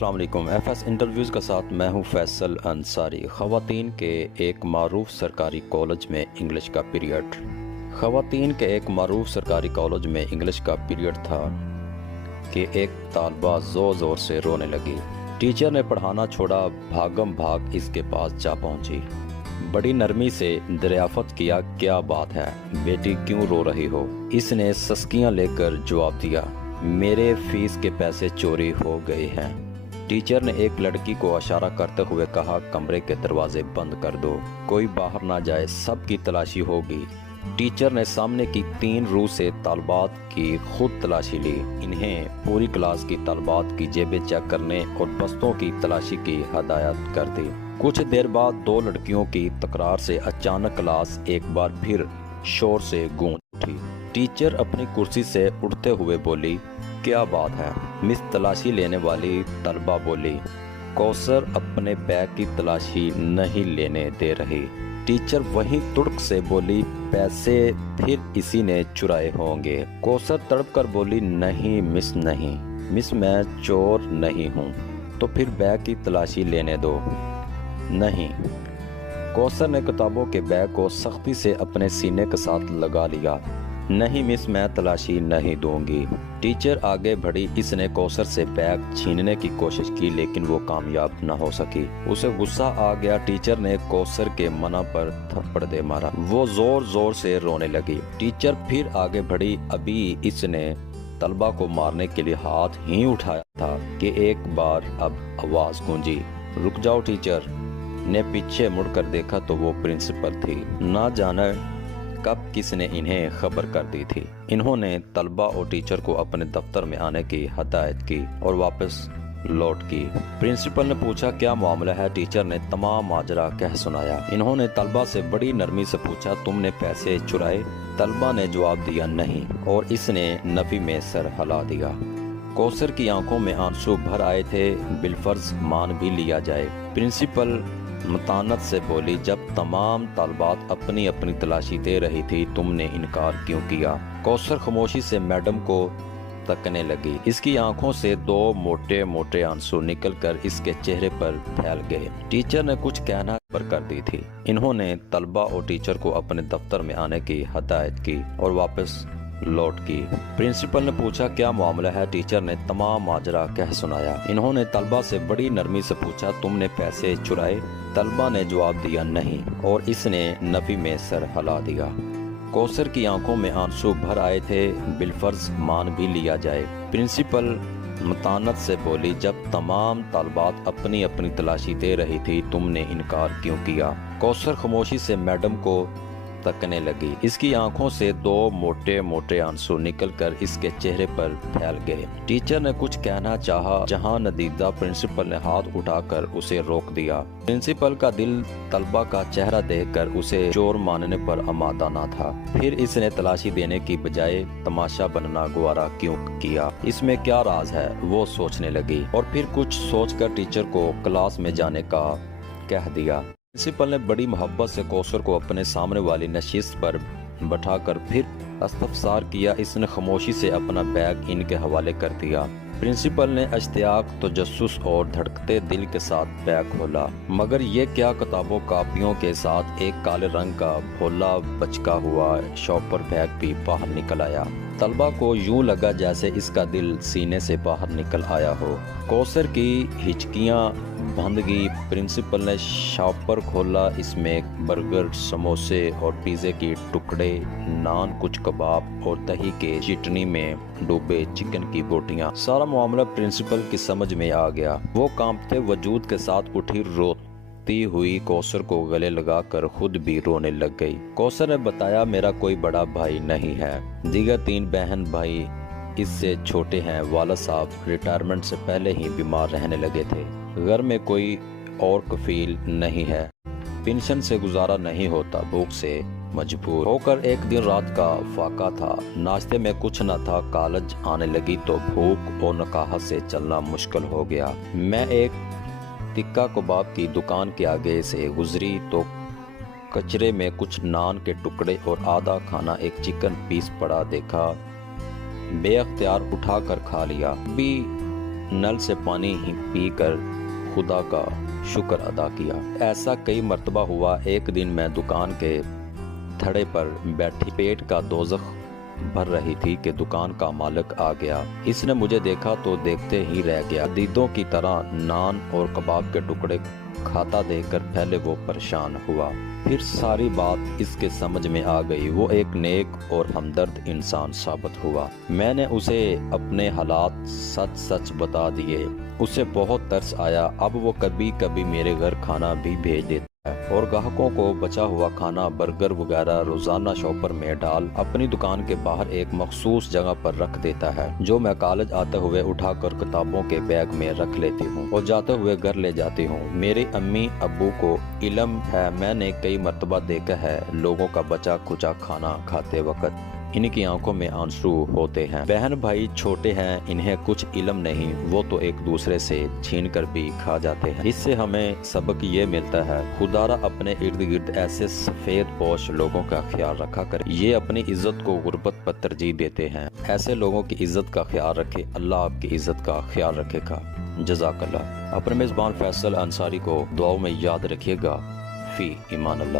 अस्सलाम वालेकुम। FS interviews के साथ मैं हूं फैसल अंसारी। ख़वातीन के एक मारूफ सरकारी कॉलेज में इंग्लिश का पीरियड। ख़वातीन के एक मारूफ सरकारी कॉलेज में इंग्लिश का पीरियड था कि एक तालबा ज़ोर ज़ोर से रोने लगी। टीचर ने पढ़ाना छोड़ा, भागम भाग इसके पास जा पहुंची। बड़ी नरमी से दरियाफ़त किया, क्या बात है बेटी, क्यों रो रही हो? इसने सस्कियां लेकर जवाब दिया, मेरे फीस के पैसे चोरी हो गए हैं। टीचर ने एक लड़की को इशारा करते हुए कहा, कमरे के दरवाजे बंद कर दो, कोई बाहर ना जाए, सबकी तलाशी होगी। टीचर ने सामने की 3 रो से तालबात की खुद तलाशी ली। इन्हें पूरी क्लास की तालबात की जेबें चेक करने और बस्तों की तलाशी की हदायत कर दी। कुछ देर बाद 2 लड़कियों की तकरार से अचानक क्लास एक बार फिर शोर से गूंज उठी। टीचर अपनी कुर्सी से उठते हुए बोली, क्या बात है? मिस तलाशी लेने वाली तलबा बोली, कौसर अपने बैग की तलाशी नहीं लेने दे रही। टीचर वहीं तुड़क से बोली, पैसे फिर इसी ने चुराए होंगे। कौसर तड़प कर बोली, नहीं मिस, नहीं मिस, मैं चोर नहीं हूँ। तो फिर बैग की तलाशी लेने दो। नहीं। कौसर ने किताबों के बैग को सख्ती से अपने सीने के साथ लगा लिया। नहीं मिस, मैं तलाशी नहीं दूंगी। टीचर आगे बढ़ी। इसने कौसर से बैग छीनने की कोशिश की, लेकिन वो कामयाब न हो सकी। उसे गुस्सा आ गया। टीचर ने कौसर के मना पर थप्पड़ दे मारा। वो जोर जोर से रोने लगी। टीचर फिर आगे बढ़ी। अभी इसने तलबा को मारने के लिए हाथ ही उठाया था कि एक बार अब आवाज गूंजी, रुक जाओ। टीचर ने पीछे मुड़कर देखा तो वो प्रिंसिपल थी। ना जाने कब किसने इन्हें खबर कर दी थी। इन्होंने तलबा और टीचर को अपने दफ्तर में आने की हदायत की और वापस लौट की। प्रिंसिपल ने पूछा, क्या मामला है? टीचर ने तमाम माजरा कह सुनाया। इन्होंने तलबा से बड़ी नरमी से पूछा, तुमने पैसे चुराए? तलबा ने जवाब दिया, नहीं, और इसने नफी में सर हिला दिया। कौसर की आंखों में आंसू भर आए थे। बिलफर्ज मान भी लिया जाए। प्रिंसिपल मतानत से बोली, जब तमाम तालबात अपनी अपनी तलाशी दे रही थी, तुमने इनकार क्यों किया? कौसर खामोशी से मैडम को तकने लगी। इसकी आंखों से 2 मोटे मोटे आंसू निकलकर इसके चेहरे पर फैल गए। टीचर ने कुछ कहना पर कर दी थी। इन्होंने तलबा और टीचर को अपने दफ्तर में आने की हदायत की और वापस लौट की। प्रिंसिपल ने पूछा, क्या मामला है? टीचर ने तमाम माजरा कह सुनाया। इन्होंने तलबा से बड़ी नरमी से पूछा, तुमने पैसे चुराए? तलबा ने जवाब दिया, नहीं, और इसने नफी में सर हिला दिया। कौसर की आंखों में आंसू भर आए थे। बिलफर्ज मान भी लिया जाए। प्रिंसिपल मतानत से बोली, जब तमाम तालबात अपनी अपनी तलाशी दे रही थी, तुमने इनकार क्यों किया? कौसर खामोशी से मैडम को तकने लगी। इसकी आंखों से 2 मोटे मोटे आंसू निकलकर इसके चेहरे पर फैल गए। टीचर ने कुछ कहना चाहा, जहां नदीदा प्रिंसिपल ने हाथ उठाकर उसे रोक दिया। प्रिंसिपल का दिल तलबा का चेहरा देखकर उसे चोर मानने पर आमादा न था। फिर इसने तलाशी देने की बजाय तमाशा बनना गवारा क्यों किया? इसमें क्या राज है? वो सोचने लगी और फिर कुछ सोचकर टीचर को क्लास में जाने का कह दिया। प्रिंसिपल ने बड़ी मोहब्बत से कौसर को अपने सामने वाली नशिस्त पर बैठाकर फिर इस्तफसार किया। इसने खामोशी से अपना बैग इनके हवाले कर दिया। प्रिंसिपल ने इश्तियाक, तजस्सुस और धड़कते दिल के साथ बैग खोला, मगर ये क्या, किताबों कापियों के साथ एक काले रंग का भोला बचका हुआ शॉपर बैग भी बाहर निकल आया। तलबा को यूं लगा जैसे इसका दिल सीने से बाहर निकल आया हो। कौसर की हिचकियां बंध गई। प्रिंसिपल ने शॉपर खोला। इसमें बर्गर, समोसे और पिज़्ज़े के टुकड़े, नान, कुछ कबाब और दही के चटनी में डूबे चिकन की बोटियां। सारा मामला प्रिंसिपल की समझ में आ गया। वो कांपते वजूद के साथ उठी, रोती हुई कौसर को गले लगाकर खुद भी रोने लग गई। कौसर ने बताया, मेरा कोई बड़ा भाई नहीं है। दीगर 3 बहन भाई इससे छोटे हैं। वाला साहब रिटायरमेंट से पहले ही बीमार रहने लगे थे। घर में कोई और कफील नहीं है। पेंशन से गुजारा नहीं होता। भूख से मजबूर होकर एक दिन रात का फाका था। नाश्ते में कुछ न था। कॉलेज आने लगी तो भूख और नकाहत से चलना मुश्किल हो गया। मैं एक टिक्का कबाब की दुकान के आगे से गुजरी तो कचरे में कुछ नान के टुकड़े और आधा खाना एक चिकन पीस पड़ा देखा। बेअख्तियार उठाकर खा लिया। भी नल से पानी ही पी कर खुदा का शुक्र अदा किया। ऐसा कई मर्तबा हुआ। एक दिन मैं दुकान के थड़े पर बैठी पेट का दोज़ख भर रही थी कि दुकान का मालिक आ गया। इसने मुझे देखा तो देखते ही रह गया। दीदों की तरह नान और कबाब के टुकड़े खाता देखकर पहले वो परेशान हुआ, फिर सारी बात इसके समझ में आ गई। वो एक नेक और हमदर्द इंसान साबित हुआ। मैंने उसे अपने हालात सच सच बता दिए। उसे बहुत तरस आया। अब वो कभी कभी मेरे घर खाना भी भेज देता है और ग्राहकों को बचा हुआ खाना, बर्गर वगैरह रोजाना शॉपर में डाल अपनी दुकान के बाहर एक मखसूस जगह पर रख देता है, जो मैं कॉलेज आते हुए उठाकर किताबों के बैग में रख लेती हूँ और जाते हुए घर ले जाती हूँ। मेरी अम्मी अब्बू को इल्म है। मैंने कई मर्तबा देखा है लोगों का बचा खुचा खाना खाते वक्त इनकी आंखों में आंसू होते हैं। बहन भाई छोटे हैं, इन्हें कुछ इल्म नहीं, वो तो एक दूसरे से छीन कर भी खा जाते हैं। इससे हमें सबक ये मिलता है, खुदारा अपने इर्द गिर्द ऐसे सफेद पोश लोगों का ख्याल रखा कर। ये अपनी इज्जत को गुर्बत पर तरजीह देते हैं। ऐसे लोगों की इज्जत का ख्याल रखे, अल्लाह आपकी इज्जत का ख्याल रखेगा। जज़ाकल्लाह। अपने मेज़बान फैसल अंसारी को दुआओं में याद रखिएगा। फी ईमान अल्लाह।